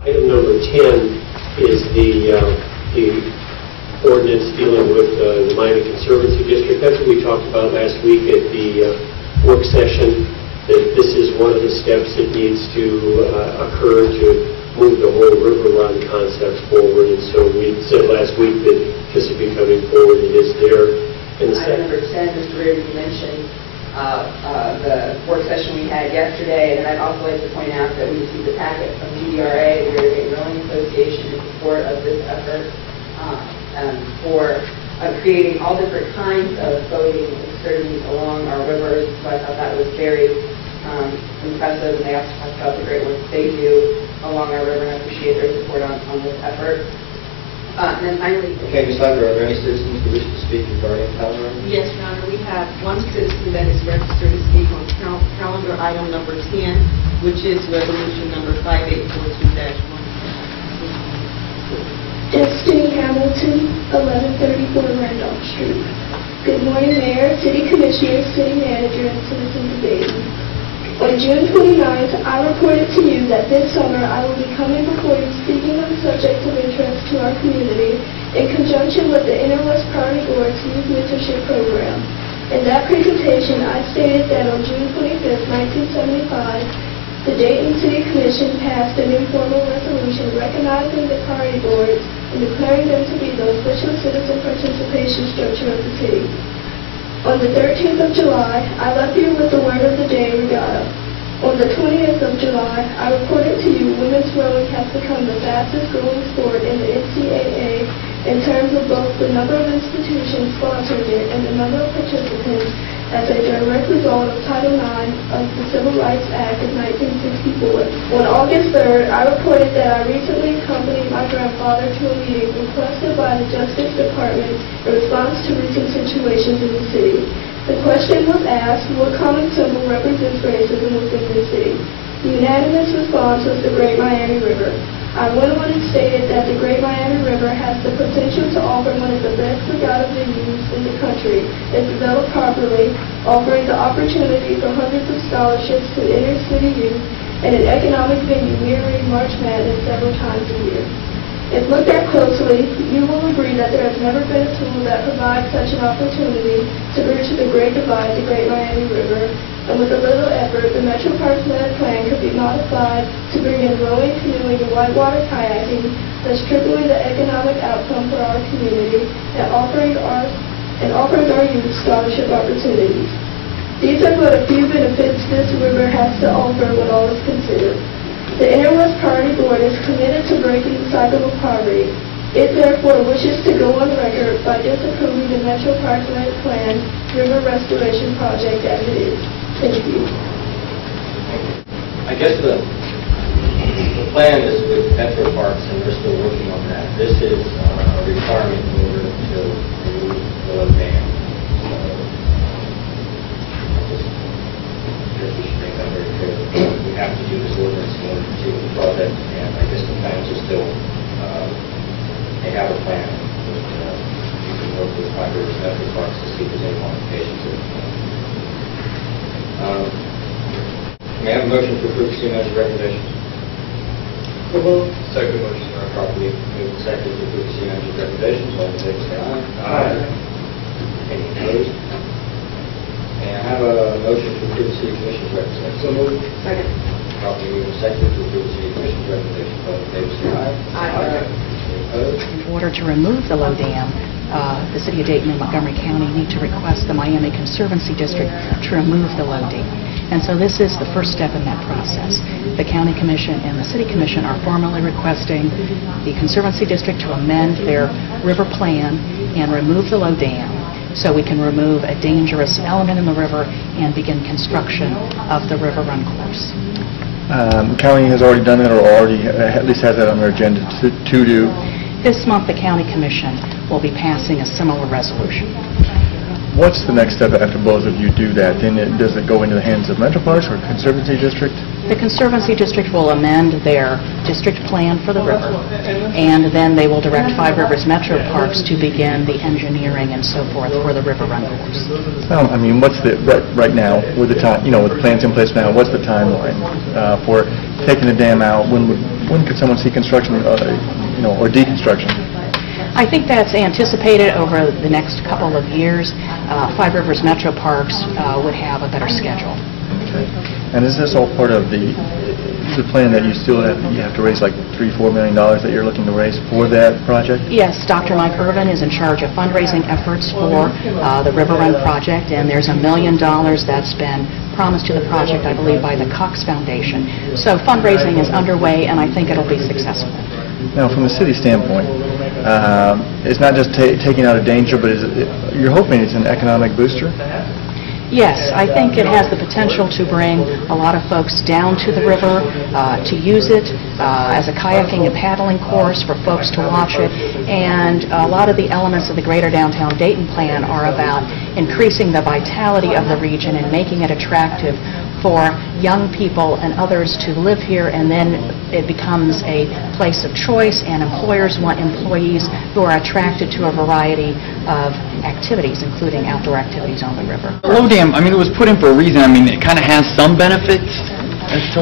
Item number 10 is the ordinance dealing with the Miami Conservancy District. That's what we talked about last week at the work session, that this is one of the steps that needs to occur to move the whole river run concept forward. And so we said last week that this would be coming forward. It is there. And item number 10, Mr. Reardon mentioned the work session we had yesterday, and I'd also like to point out that we received a packet from GDRA, the Great Rowing Association, in support of this effort for creating all different kinds of boating excursions along our rivers. So I thought that was very impressive, and they also talked about the great work they do along our river, and I appreciate their support on this effort. And then finally... Okay, Ms. Lever, are there any citizens who wish to speak regarding calendar items? Yes, Your Honor. We have one citizen that is registered to speak on calendar item number 10, which is resolution number 5842-1. Destiny Hamilton, 1134 Randolph Street. Good morning, Mayor, City Commissioners, City Manager, and citizens of Dayton. On June 29th, I reported to you that this summer I will be coming before you speaking on subjects of interest to our community in conjunction with the Inner-West Priority Board's Youth Mentorship Program. In that presentation, I stated that on June 25th, 1975, the Dayton City Commission passed an informal resolution recognizing the priority boards and declaring them to be the official citizen participation structure of the city. On the 13th of July, I left you with the word of the day regatta. On the 20th of July, I reported to you women's rowing has become the fastest growing sport in the NCAA in terms of both the number of institutions sponsoring it and the number of participants as a direct result of Title IX of the Civil Rights Act of 1964. On August 3rd, I reported that I recently accompanied my grandfather to a meeting requested by the Justice Department in response to recent situations in the city. The question was asked, what common symbol represents racism within the city? The unanimous response was the Great Miami River. I went on and stated that the Great Miami River has the potential to offer one of the best regatta venues in the country if developed properly, offering the opportunity for hundreds of scholarships to inner city youth and an economic venue mirroring March Madness several times a year. If looked at closely, you will agree that there has never been a tool that provides such an opportunity to bridge the Great Divide, the Great Miami River, and with a little effort, the Metro Parks Land Plan could be modified to bring in rowing, canoeing, and whitewater kayaking, thus tripling the economic outcome for our community and offering our youth scholarship opportunities. These are but a few benefits this river has to offer when all is considered. The Inner-West Priority Board is committed to breaking the cycle of poverty. It therefore wishes to go on record by disapproving the Metro Parks Land Plan River Restoration Project as it is. Thank you. I guess the plan is with Metro Parks, and we're still working on that. This is a requirement in order to remove the low dam. So, I guess we should make that very clear. We have to do this ordinance in order to do the project, and I guess the plans are still, they have a plan. You can work with Five Rivers Metro Parks to see if there's any modifications to the plan. May I have a motion to approve the city manager's recommendations? Second motion. Properly moved and seconded to approve the city manager's recommendations. All in favor say aye. Aye. Any opposed? May I have a motion to approve the city commission's recommendations? So moved. Second. Properly moved and seconded to approve the city commission's recommendations. All in favor say aye. Aye. Any opposed? In order to remove the low dam, the City of Dayton and Montgomery County need to request the Miami Conservancy District to remove the low dam. And so this is the first step in that process. The County Commission and the City Commission are formally requesting the Conservancy District to amend their river plan and remove the low dam so we can remove a dangerous element in the river and begin construction of the river run course. The county has already done it, or already at least has that on their agenda to do. This month, the County Commission will be passing a similar resolution. What's the next step after both of you do that? Then does it go into the hands of Metro Parks or Conservancy District? The Conservancy District will amend their district plan for the river, and then they will direct Five Rivers Metro Parks to begin the engineering and so forth for the river run course. Well, I mean, what's the right now with the time? With the plans in place now, what's the timeline for taking the dam out? When would when could someone see construction, or deconstruction? I think that's anticipated over the next couple of years. Five Rivers Metro Parks would have a better schedule. Okay. And is this all part of the plan that you have to raise like $3-4 million that you're looking to raise for that project? Yes, Dr. Mike Irvin is in charge of fundraising efforts for the River Run project, and there's $1 million that's been promised to the project, I believe, by the Cox Foundation. So fundraising is underway, and I think it'll be successful. Now, from the city standpoint, it's not just taking out a danger, but you're hoping it's an economic booster? Yes, I think it has the potential to bring a lot of folks down to the river, to use it as a kayaking and paddling course for folks to watch it, and a lot of the elements of the Greater Downtown Dayton Plan are about increasing the vitality of the region and making it attractive for young people and others to live here, and then it becomes a place of choice, and employers want employees who are attracted to a variety of activities, including outdoor activities on the river. The low dam, it was put in for a reason. It kind of has some benefits.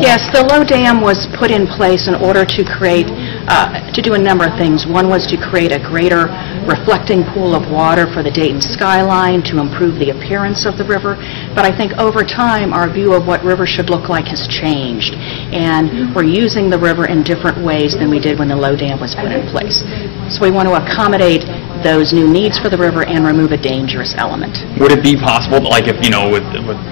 Yes, the low dam was put in place in order to create, to do a number of things. One was to create a greater reflecting pool of water for the Dayton skyline to improve the appearance of the river. But I think over time, our view of what rivers should look like has changed. And we're using the river in different ways than we did when the low dam was put in place. So we want to accommodate those new needs for the river and remove a dangerous element. Would it be possible, like if, with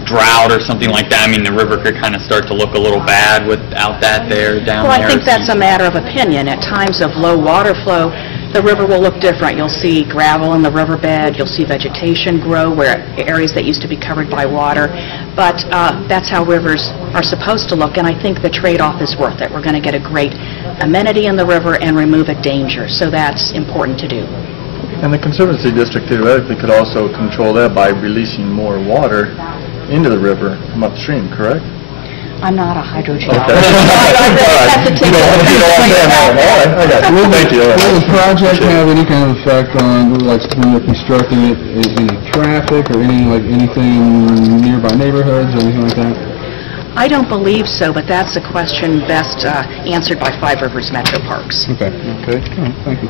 drought or something like that, the river could kind of start to look a little bad without that down there? Well, I think that's a matter of opinion. At times of low water flow, the river will look different. You'll see gravel in the riverbed, you'll see vegetation grow where areas that used to be covered by water, but that's how rivers are supposed to look, and I think the trade-off is worth it. We're going to get a great amenity in the river and remove a danger, so that's important to do. And the Conservancy District theoretically could also control that by releasing more water into the river from upstream, correct? I'm not a hydrogeologist. Thank you. Will the project have any kind of effect on, like, when you're constructing it, any traffic or anything nearby neighborhoods or anything like that? I don't believe so, but that's a question best answered by Five Rivers Metro Parks. Okay. All right, thank you.